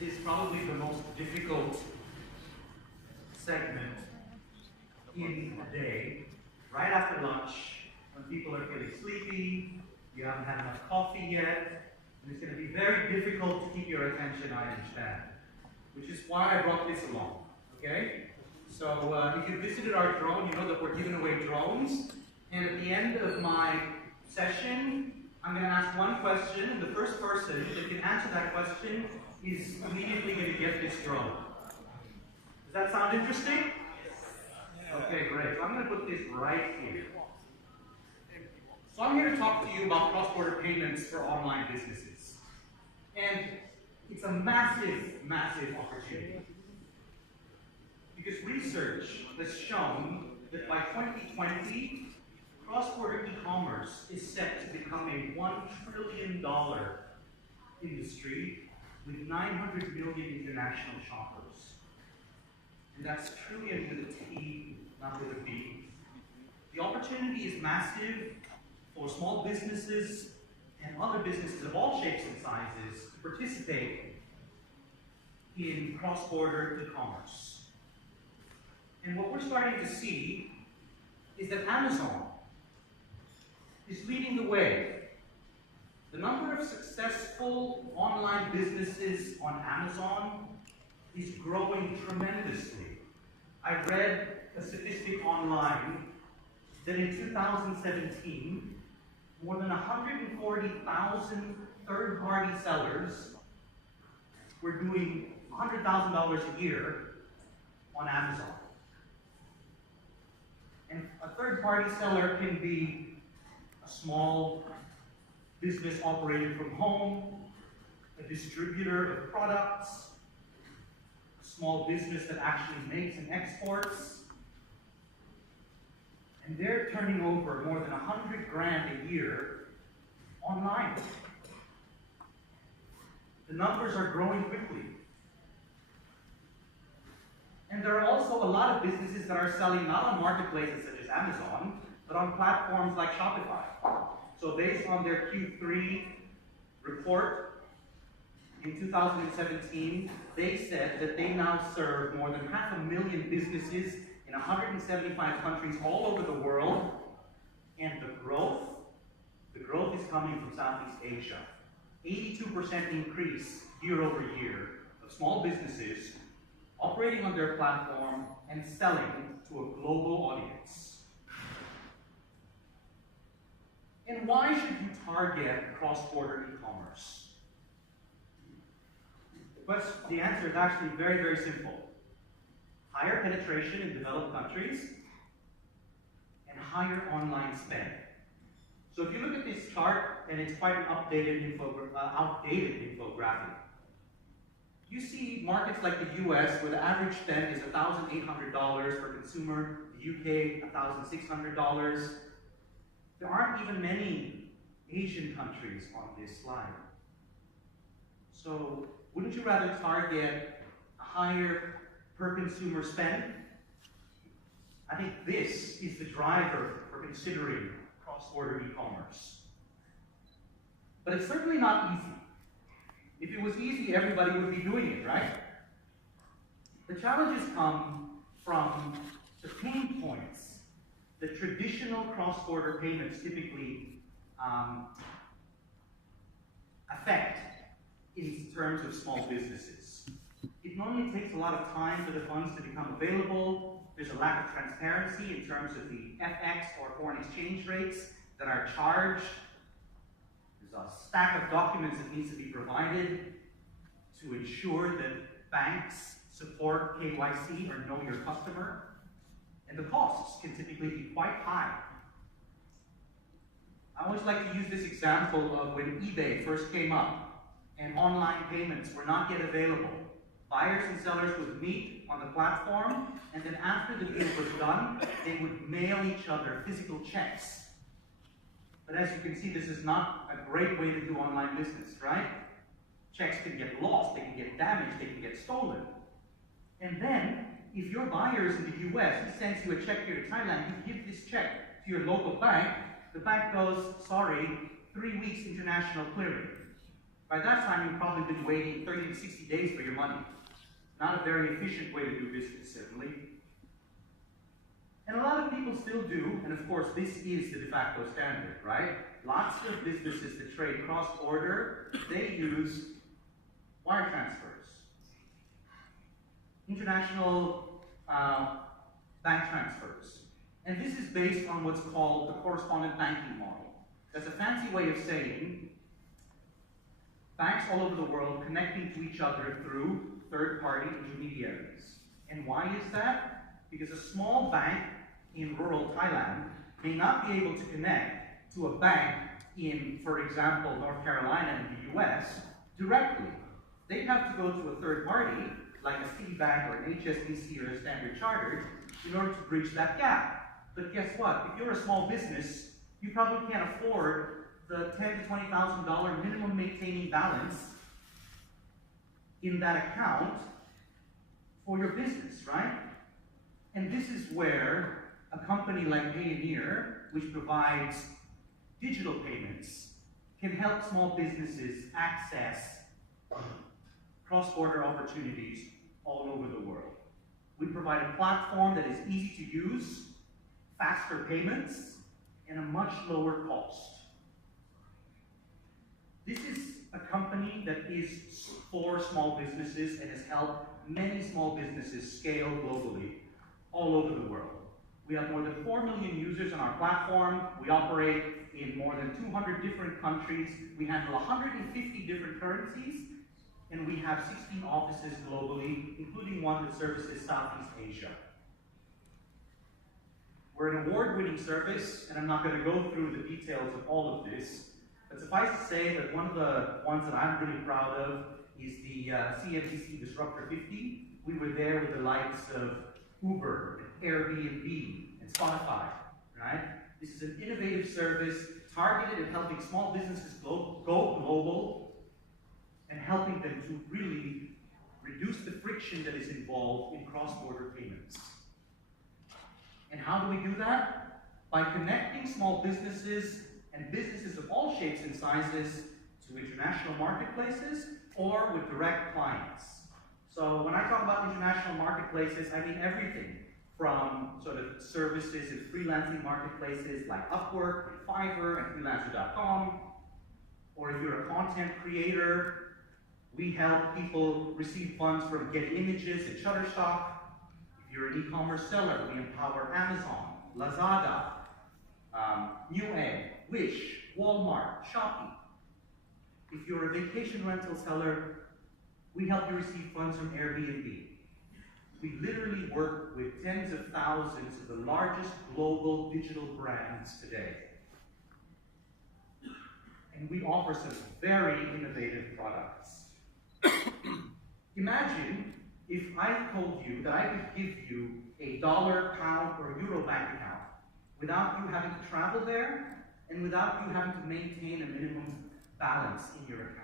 This is probably the most difficult segment in the day, right after lunch, when people are feeling sleepy, you haven't had enough coffee yet, and it's going to be very difficult to keep your attention, I understand. Which is why I brought this along, okay? So if you visited our drone, you know that we're giving away drones, and at the end of my session, I'm going to ask one question, and the first person that can answer that question is immediately going to get this drone. Does that sound interesting? Okay, great. So I'm going to put this right here. So I'm here to talk to you about cross-border payments for online businesses. And it's a massive, massive opportunity. Because research has shown that by 2020, cross-border e-commerce is set to become a $1 trillion industry with 900 million international shoppers. And that's trillion with a T, not with a B. The opportunity is massive for small businesses and other businesses of all shapes and sizes to participate in cross-border e-commerce. And what we're starting to see is that Amazon is leading the way. The number of successful online businesses on Amazon is growing tremendously. I read a statistic online that in 2017, more than 140,000 third-party sellers were doing $100,000 a year on Amazon. And a third-party seller can be a small business operated from home, a distributor of products, a small business that actually makes and exports, and they're turning over more than 100 grand a year online. The numbers are growing quickly. And there are also a lot of businesses that are selling not on marketplaces such as Amazon, but on platforms like Shopify. So based on their Q3 report in 2017, they said that they now serve more than 500,000 businesses in 175 countries all over the world. And the growth is coming from Southeast Asia. 82% increase year over year of small businesses operating on their platform and selling to a global audience. And why should you target cross-border e-commerce? The answer is actually very, very simple. Higher penetration in developed countries and higher online spend. So if you look at this chart, and it's quite an outdated infographic, you see markets like the US, where the average spend is $1,800 per consumer, the UK, $1,600. There aren't even many Asian countries on this slide. So wouldn't you rather target a higher per consumer spend? I think this is the driver for considering cross-border e-commerce. But it's certainly not easy. If it was easy, everybody would be doing it, right? The challenges come from the pain points that traditional cross-border payments typically affect in terms of small businesses. It normally takes a lot of time for the funds to become available. There's a lack of transparency in terms of the FX or foreign exchange rates that are charged. There's a stack of documents that needs to be provided to ensure that banks support KYC or know your customer. And the costs can typically be quite high. I always like to use this example of when eBay first came up and online payments were not yet available. Buyers and sellers would meet on the platform, and then after the deal was done, they would mail each other physical checks. But as you can see, this is not a great way to do online business, right? Checks can get lost, they can get damaged, they can get stolen. And then, if your buyer is in the US, he sends you a check here to Thailand, you give this check to your local bank, the bank goes, sorry, 3 weeks international clearing. By that time, you've probably been waiting 30 to 60 days for your money. Not a very efficient way to do business, certainly. And a lot of people still do, and of course, this is the de facto standard, right? Lots of businesses that trade cross-border, they use wire transfers, international bank transfers. And this is based on what's called the correspondent banking model. That's a fancy way of saying banks all over the world connecting to each other through third-party intermediaries. And why is that? Because a small bank in rural Thailand may not be able to connect to a bank in, for example, North Carolina in the US directly. They'd have to go to a third party, like a Citibank or an HSBC or a Standard Chartered, in order to bridge that gap. But guess what? If you're a small business, you probably can't afford the $10,000 to $20,000 minimum maintaining balance in that account for your business, right? And this is where a company like Payoneer, which provides digital payments, can help small businesses access cross-border opportunities all over the world. We provide a platform that is easy to use, faster payments, and a much lower cost. This is a company that is for small businesses and has helped many small businesses scale globally, all over the world. We have more than 4 million users on our platform. We operate in more than 200 different countries. We handle 150 different currencies, and we have 16 offices globally, including one that services Southeast Asia. We're an award-winning service, and I'm not going to go through the details of all of this, but suffice to say that one of the ones that I'm really proud of is the CNBC Disruptor 50. We were there with the likes of Uber, and Airbnb, and Spotify, right? This is an innovative service targeted at helping small businesses go global and helping them to really reduce the friction that is involved in cross-border payments. And how do we do that? By connecting small businesses and businesses of all shapes and sizes to international marketplaces or with direct clients. So when I talk about international marketplaces, I mean everything from sort of services and freelancing marketplaces like Upwork and Fiverr and Freelancer.com, or if you're a content creator, we help people receive funds from Get Images and Shutterstock. If you're an e-commerce seller, we empower Amazon, Lazada, Newegg, Wish, Walmart, Shopee. If you're a vacation rental seller, we help you receive funds from Airbnb. We literally work with tens of thousands of the largest global digital brands today. And we offer some very innovative products. Imagine if I told you that I could give you a dollar, pound, or euro bank account without you having to travel there and without you having to maintain a minimum balance in your account.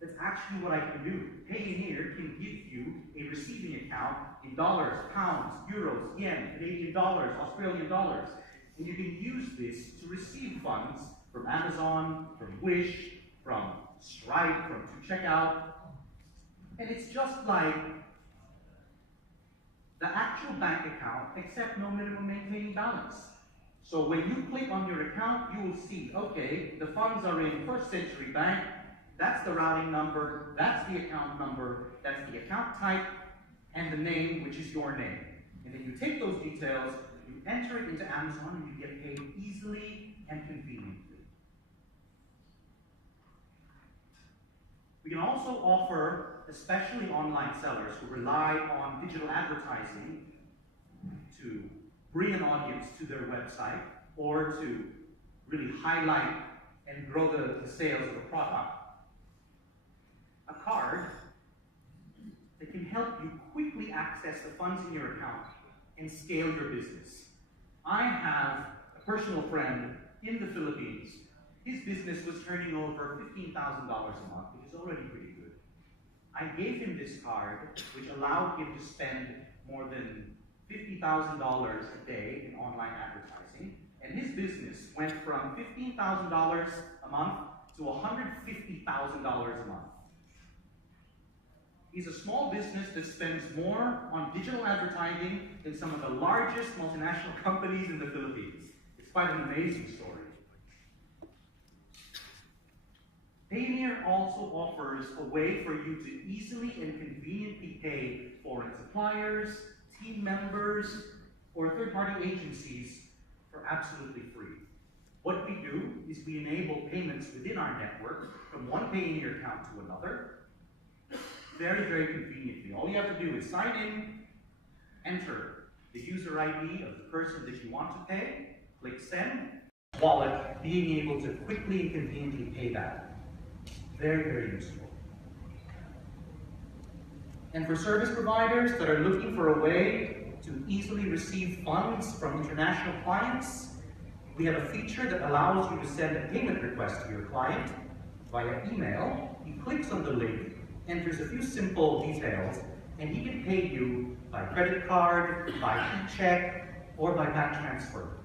That's actually what I can do. Payoneer can give you a receiving account in dollars, pounds, euros, yen, Canadian dollars, Australian dollars. And you can use this to receive funds from Amazon, from Wish, from Stripe, from Checkout. And it's just like the actual bank account, except no minimum maintaining balance. So when you click on your account, you will see, okay, the funds are in First Century Bank, that's the routing number, that's the account number, that's the account type, and the name, which is your name. And then you take those details, you enter it into Amazon, and you get paid easily and conveniently. We can also offer, especially online sellers who rely on digital advertising to bring an audience to their website or to really highlight and grow the sales of a product, a card that can help you quickly access the funds in your account and scale your business. I have a personal friend in the Philippines. His business was turning over $15,000 a month, which is already pretty good. I gave him this card, which allowed him to spend more than $50,000 a day in online advertising, and his business went from $15,000 a month to $150,000 a month. He's a small business that spends more on digital advertising than some of the largest multinational companies in the Philippines. It's quite an amazing story. Payoneer also offers a way for you to easily and conveniently pay foreign suppliers, team members, or third-party agencies for absolutely free. What we do is we enable payments within our network from one Payoneer account to another, very, very conveniently. All you have to do is sign in, enter the user ID of the person that you want to pay, click send, wallet, being able to quickly and conveniently pay that. Very, very useful. And for service providers that are looking for a way to easily receive funds from international clients, we have a feature that allows you to send a payment request to your client via email. He clicks on the link, enters a few simple details, and he can pay you by credit card, by e-check, or by bank transfer,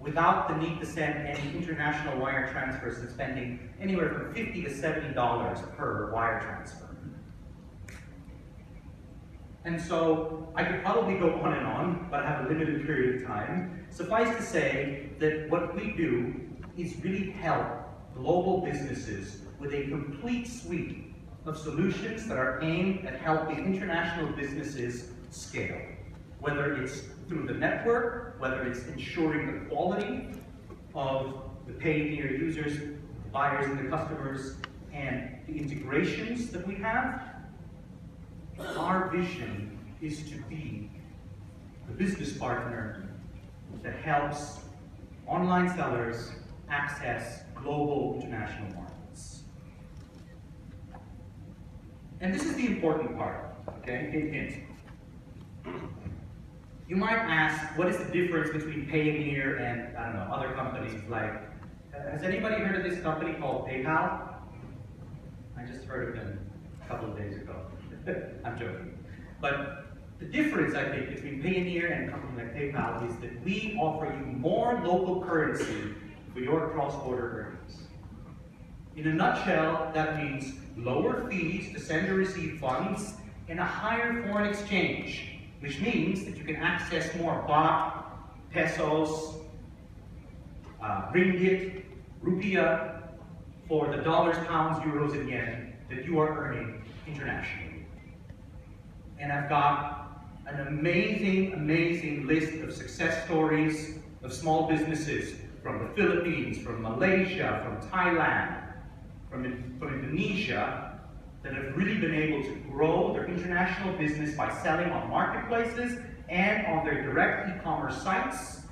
without the need to send any international wire transfers and spending anywhere from $50 to $70 per wire transfer. And so, I could probably go on and on, but I have a limited period of time. Suffice to say that what we do is really help global businesses with a complete suite of solutions that are aimed at helping international businesses scale. Whether it's through the network, whether it's ensuring the quality of the Payoneer users, the buyers and the customers, and the integrations that we have. Our vision is to be the business partner that helps online sellers access global international markets. And this is the important part, okay? Hint, hint. You might ask, what is the difference between Payoneer and, I don't know, other companies like, has anybody heard of this company called PayPal? I just heard of them a couple of days ago. I'm joking. But the difference, I think, between Payoneer and a company like PayPal is that we offer you more local currency for your cross-border earnings. In a nutshell, that means lower fees to send or receive funds and a higher foreign exchange, which means that you can access more baht, pesos, ringgit, rupiah for the dollars, pounds, euros, and yen that you are earning internationally. And I've got an amazing, amazing list of success stories of small businesses from the Philippines, from Malaysia, from Thailand, from Indonesia, that have really been able to grow their international business by selling on marketplaces and on their direct e-commerce sites,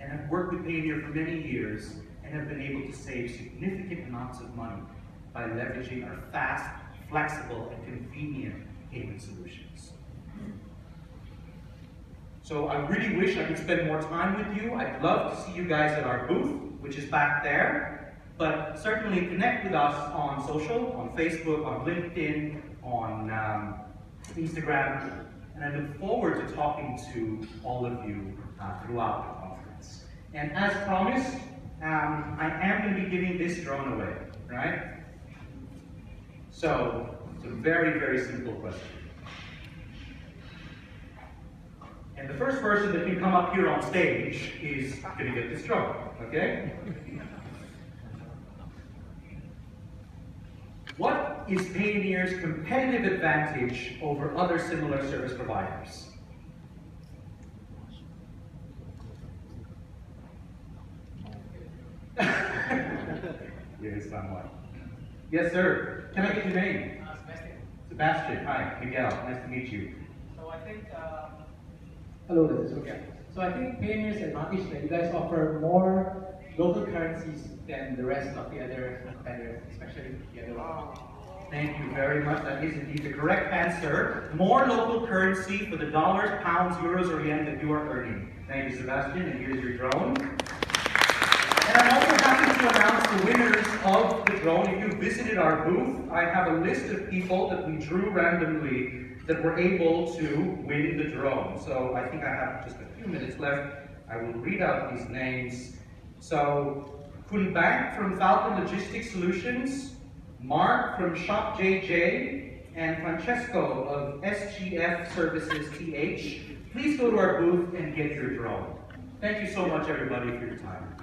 and have worked with Payoneer for many years and have been able to save significant amounts of money by leveraging our fast, flexible, and convenient payment solutions. So I really wish I could spend more time with you. I'd love to see you guys at our booth, which is back there. But certainly connect with us on social, on Facebook, on LinkedIn, on Instagram. And I look forward to talking to all of you throughout the conference. And as promised, I am going to be giving this drone away, right? So, it's a very, very simple question. And the first person that can come up here on stage is going to get this drone, okay? What is Payoneer's competitive advantage over other similar service providers? Yes, somewhat. Yes, sir. Can I get your name? Sebastian. Sebastian. Hi, Miguel. Nice to meet you. So I think, hello, this is okay. So I think Payoneer's advantage is that you guys offer more local currencies than the rest of the other competitors, especially the other one. Thank you very much. That is indeed the correct answer. More local currency for the dollars, pounds, euros, or yen that you are earning. Thank you, Sebastian, and here's your drone. And I'm also happy to announce the winners of the drone. If you visited our booth, I have a list of people that we drew randomly that were able to win the drone. So I think I have just a few minutes left. I will read out these names. So Kun Bank from Falcon Logistics Solutions, Mark from Shop JJ, and Francesco of SGF Services TH. Please go to our booth and get your drone. Thank you so much, everybody, for your time.